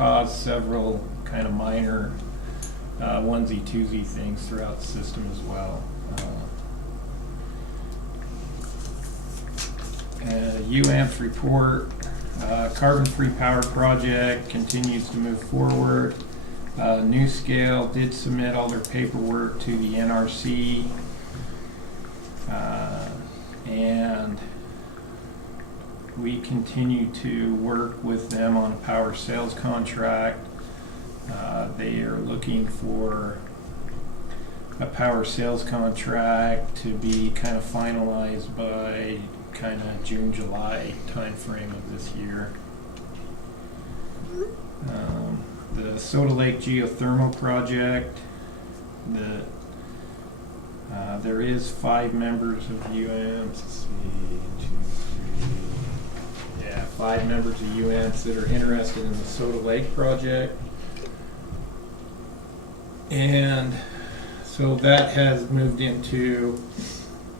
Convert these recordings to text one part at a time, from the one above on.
cause several kind of minor onesie-twosie things throughout the system as well. UAMP's report, carbon-free power project continues to move forward. New Scale did submit all their paperwork to the NRC, and we continue to work with them on a power sales contract. They are looking for a power sales contract to be kind of finalized by kind of June, July timeframe of this year. The Soda Lake geothermal project, there is 5 members of UAMPS. Let's see, 2, 3. Yeah, 5 members of UAMPS that are interested in the Soda Lake project. And so that has moved into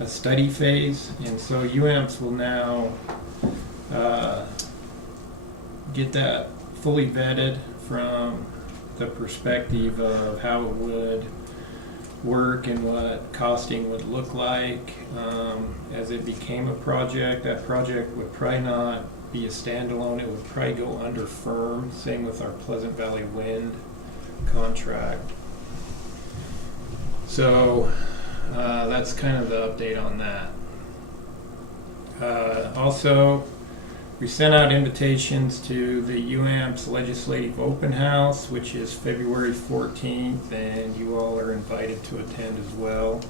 a study phase, and so UAMPS will now get that fully vetted from the perspective of how it would work and what costing would look like as it became a project. That project would probably not be a standalone. It would probably go under firm. Same with our Pleasant Valley Wind contract. So that's kind of the update on that. Also, we sent out invitations to the UAMPS Legislative Open House, which is February 14th, and you all are invited to attend as well.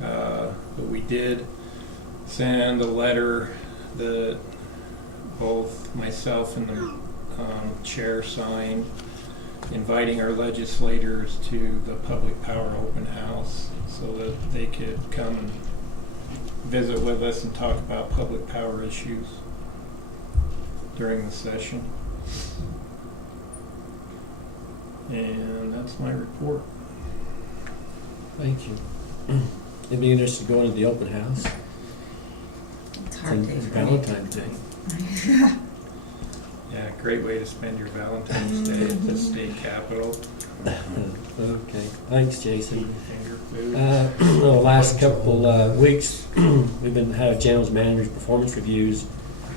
But we did send a letter that both myself and the chair signed, inviting our legislators to the Public Power Open House so that they could come and visit with us and talk about public power issues during the session. And that's my report. Thank you. It'd be interesting to go into the open house. It's hard to Valentine's Day. Yeah, great way to spend your Valentine's Day at the state capitol. Okay, thanks, Jason. Finger food. The last couple weeks, we've been had general managers' performance reviews.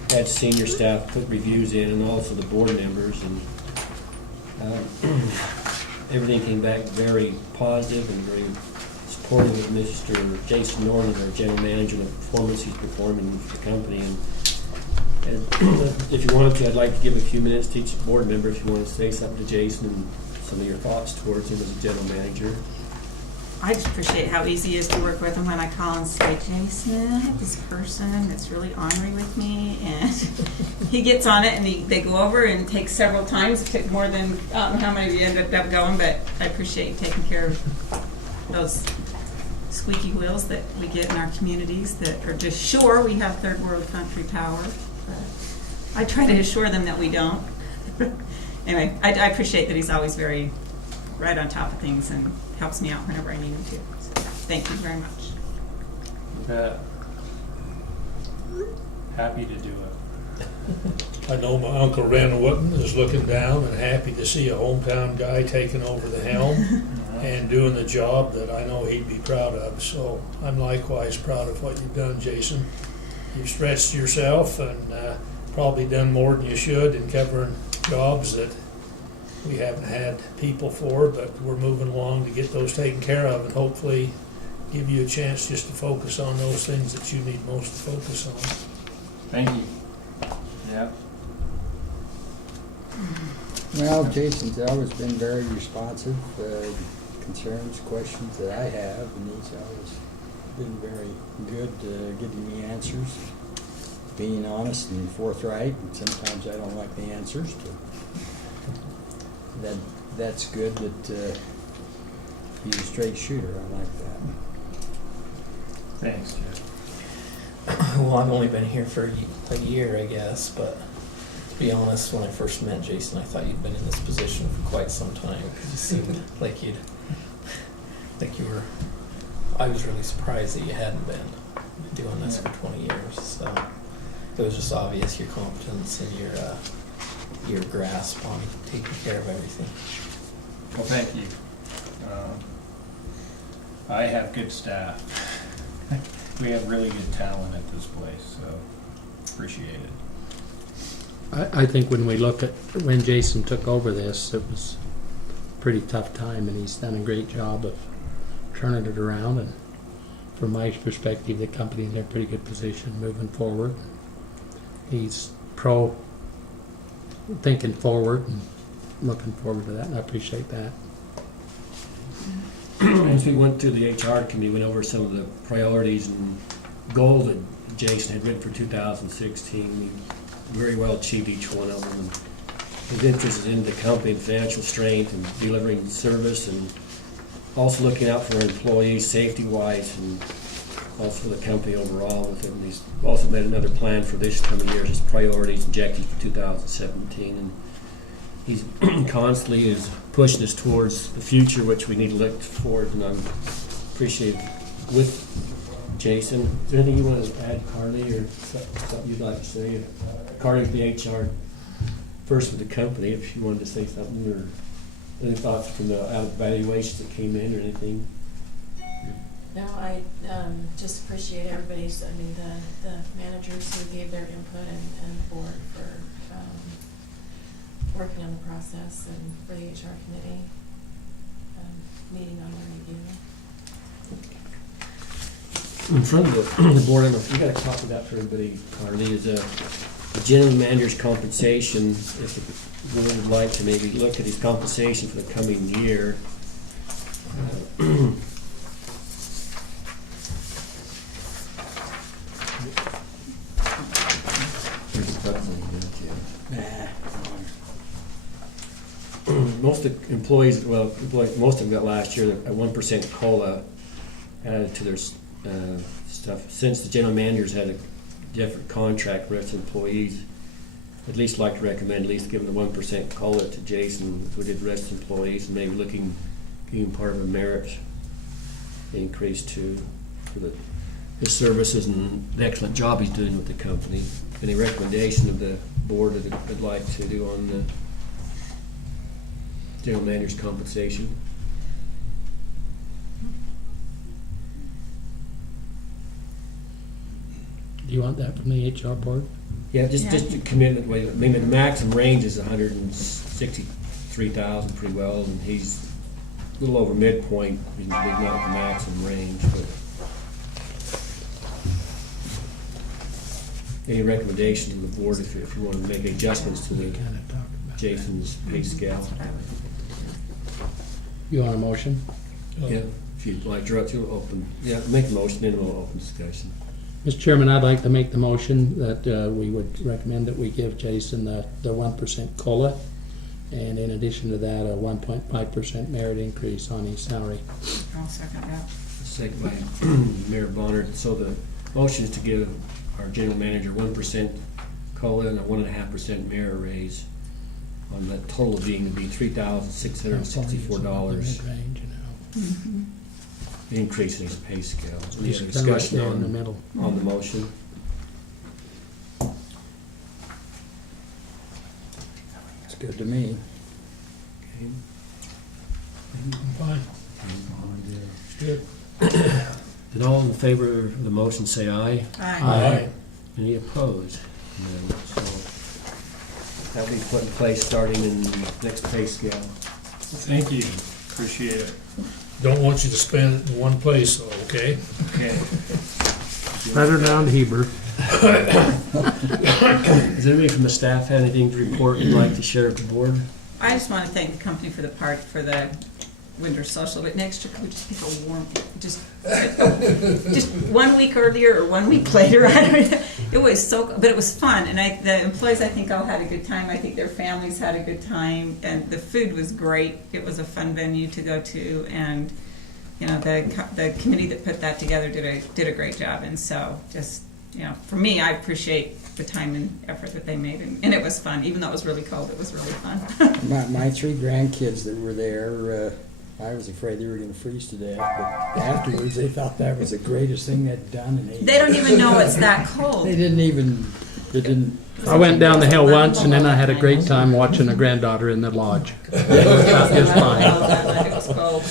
Had senior staff put reviews in, and also the board members, and everything came back very positive and very supportive of Mr. Jason Norman, our general manager, and the performance he's performing for the company. And if you wanted to, I'd like to give a few minutes to each board member if you want to say something to Jason and some of your thoughts towards him as a general manager. I just appreciate how easy it is to work with him when I call and say, Jason, I have this person that's really ornery with me, and he gets on it, and they go over and take several times. It took more than I don't know how many we ended up going, but I appreciate you taking care of those squeaky wheels that we get in our communities that are just sure we have third world country power. But I try to assure them that we don't. Anyway, I appreciate that he's always very right on top of things and helps me out whenever I need him to. So, thank you very much. You bet. Happy to do it. I know my Uncle Ren Wooten is looking down and happy to see a hometown guy taking over the helm and doing the job that I know he'd be proud of. So I'm likewise proud of what you've done, Jason. You've stretched yourself and probably done more than you should in covering jobs that we haven't had people for, but we're moving along to get those taken care of and hopefully give you a chance just to focus on those things that you need most to focus on. Thank you. Yeah. Well, Jason's always been very responsive, concerns, questions that I have, and he's always been very good giving me answers, being honest and forthright, and sometimes I don't like the answers, but that's good that he's a straight shooter. I like that. Thanks, Jeff. Well, I've only been here for a year, I guess, but to be honest, when I first met Jason, I thought you'd been in this position for quite some time, because you seemed like you were. I was really surprised that you hadn't been doing this for 20 years, so it was just obvious your competence and your your grasp on taking care of everything. Well, thank you. I have good staff. We have really good talent at this place, so appreciate it. I think when we look at when Jason took over this, it was a pretty tough time, and he's done a great job of turning it around. And from my perspective, the company's in a pretty good position moving forward. He's thinking forward and looking forward to that, and I appreciate that. As we went through the HR committee, we went over some of the priorities and goals that Jason had written for 2016. We very well achieved each one of them. And his interest is in the company and financial strength and delivering service, and also looking out for our employees safety-wise, and also the company overall with him. He's also made another plan for this coming year, his priorities, objectives for 2017. And he's constantly is pushing us towards the future, which we need to look forward, and I'm appreciative with Jason. Is there anything you want to add, Carly, or something you'd like to say? Carly's the HR person with the company, if you wanted to say something, or any thoughts from the evaluations that came in or anything? No, I just appreciate everybody's, the managers who gave their input and the board for working on the process, and for the HR committee meeting on the review. In front of the board, I don't know if you got a copy of that for everybody, Carly, is the general manager's compensation. If the board would like to maybe look at his compensation for the coming year. Most of the employees, most of them got last year a 1% COLA added to their stuff. Since the general managers had a different contract with rest of the employees, at least like to recommend at least giving the 1% COLA to Jason if we did rest of the employees, and maybe looking giving part of a merit increase for his services and the excellent job he's doing with the company. Any recommendation of the board that would like to do on the general manager's compensation? Do you want that from the HR board? Yeah, just Yeah. a commitment. I mean, the maximum range is 163,000 pretty well, and he's a little over midpoint. He's not the maximum range, but any recommendation to the board if you want to make adjustments to the Kind of talk about Jason's pay scale? That's what I would do. that. You want a motion? Yeah, if you'd like to open, make a motion, then we'll open discussion. Mr. Chairman, I'd like to make the motion that we would recommend that we give Jason the 1% COLA, and in addition to that, a 1.5% merit increase on his salary. I'll second that. Second by Mayor Bonner. So the motion is to give our general manager 1% COLA and a 1.5% merit raise, on the total being to be $3,664 Mid-range, you know. Mm-hmm. increase in his pay scale. Any Just other kinda right discussion there in the on middle. the motion? It's good to me. Okay. Fine, it's good. Did all in favor of the motion say aye? Aye. Any opposed? No. So that'll be put in place starting in the next pay scale. Thank you, appreciate it. Don't want you to spend it in one place, though, okay? Okay. Better down Heber. Does anybody from the staff have anything to report you'd like to share with the board? I just want to thank the company for the park, for the winter social, but next year could we just pick a warm, just 1 week earlier or 1 week later, I don't know. It was so, but it was fun, and the employees, I think, all had a good time. I think their families had a good time, and the food was great. It was a fun venue to go to, and the committee that put that together did a great job. And so, just for me, I appreciate the time and effort that they made, and it was fun. Even though it was really cold, it was really fun. My 3 grandkids that were there, I was afraid they were going to freeze to death, but afterwards they thought that was the greatest thing they'd done. And They don't even know it's that cold. They didn't even It didn't, I went down the hill once, and then I had a great time watching a granddaughter in the lodge. It was fine. It was cold.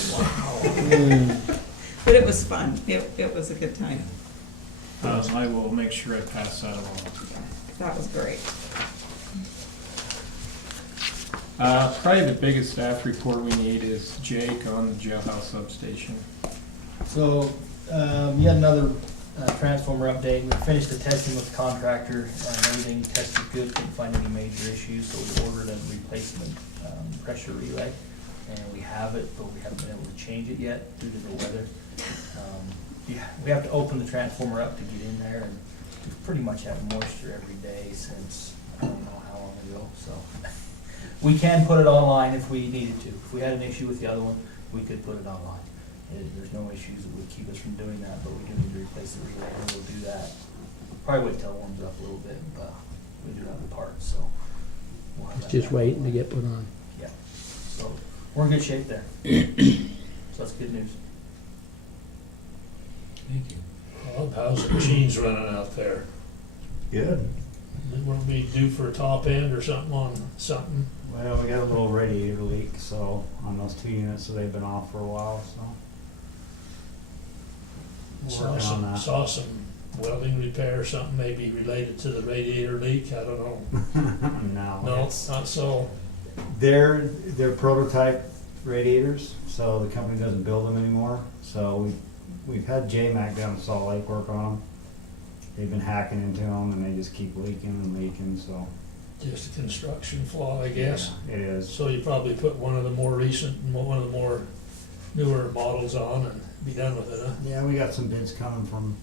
But it was fun. It was a good time. I will make sure I pass that along. That was great. Probably the biggest staff report we need is Jake on the jailhouse substation. So, yet another transformer update. We finished the testing with the contractor, everything tested good, couldn't find any major issues, so we ordered a replacement pressure relay. And we have it, but we haven't been able to change it yet due to the weather. Yeah, we have to open the transformer up to get in there, and we've pretty much had moisture every day since, I don't know how long ago, so. We can put it online if we needed to. If we had an issue with the other one, we could put it online. There's no issues that would keep us from doing that, but we do need to replace the relay, and we'll do that. Probably wait till it warms up a little bit, but we do have the parts, so. We'll have It's that just done. waiting to get put on. Yeah, so we're in good shape there. So that's good news. Thank you. Well, how's the machines running out there? Good. We'll be due for a top end or something on something. Well, we got a little radiator leak, so on those 2 units, so they've been off for a while, so. We're working on that. Saw some welding repair, something maybe related to the radiator leak, I don't know. No. No, it's- not so. They're prototype radiators, so the company doesn't build them anymore. So we've had JMac down in Salt Lake work on them. They've been hacking into them, and they just keep leaking and leaking, so. Just a construction flaw, I guess. Yeah, it is. So you probably put one of the more recent, one of the more newer models on and be done with it, huh? Yeah, we got some bids coming from,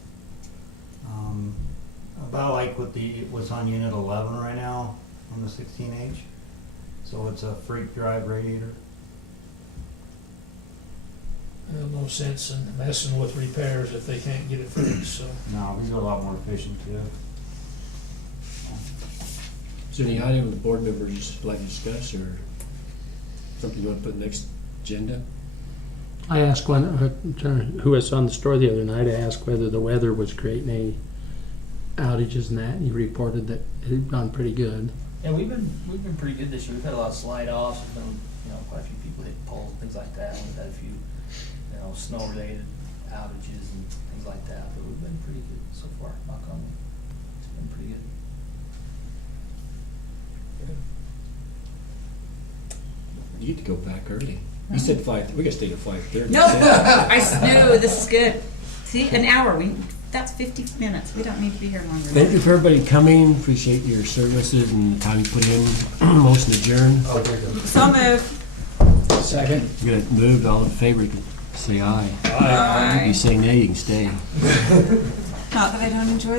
about like what's on unit 11 right now on the 16H. So it's a freak drive radiator. Well, no sense in messing with repairs if they can't get it fixed, so. No, these are a lot more efficient too. Is there any item the board members would like to discuss, or something you want to put next agenda? I asked who was on the store the other night, I asked whether the weather was creating any outages and that, and he reported that it had gone pretty good. Yeah, we've been pretty good this year. We've had a lot of slide offs. We've been, quite a few people hit poles, things like that. We've had a few, snow related outages and things like that. But we've been pretty good so far. Knock on wood. It's been pretty good. You get to go back early. You said 5, we gotta stay till 5:30. No, no, this is good. See, an hour, that's 50 minutes. We don't need to be here longer. Thank you for everybody coming, appreciate your services and the time you put in. Motion adjourned. So moved. second. Good, moved, all in favor, you can say aye. If you Aye. say nay, you can stay. Not that I don't enjoy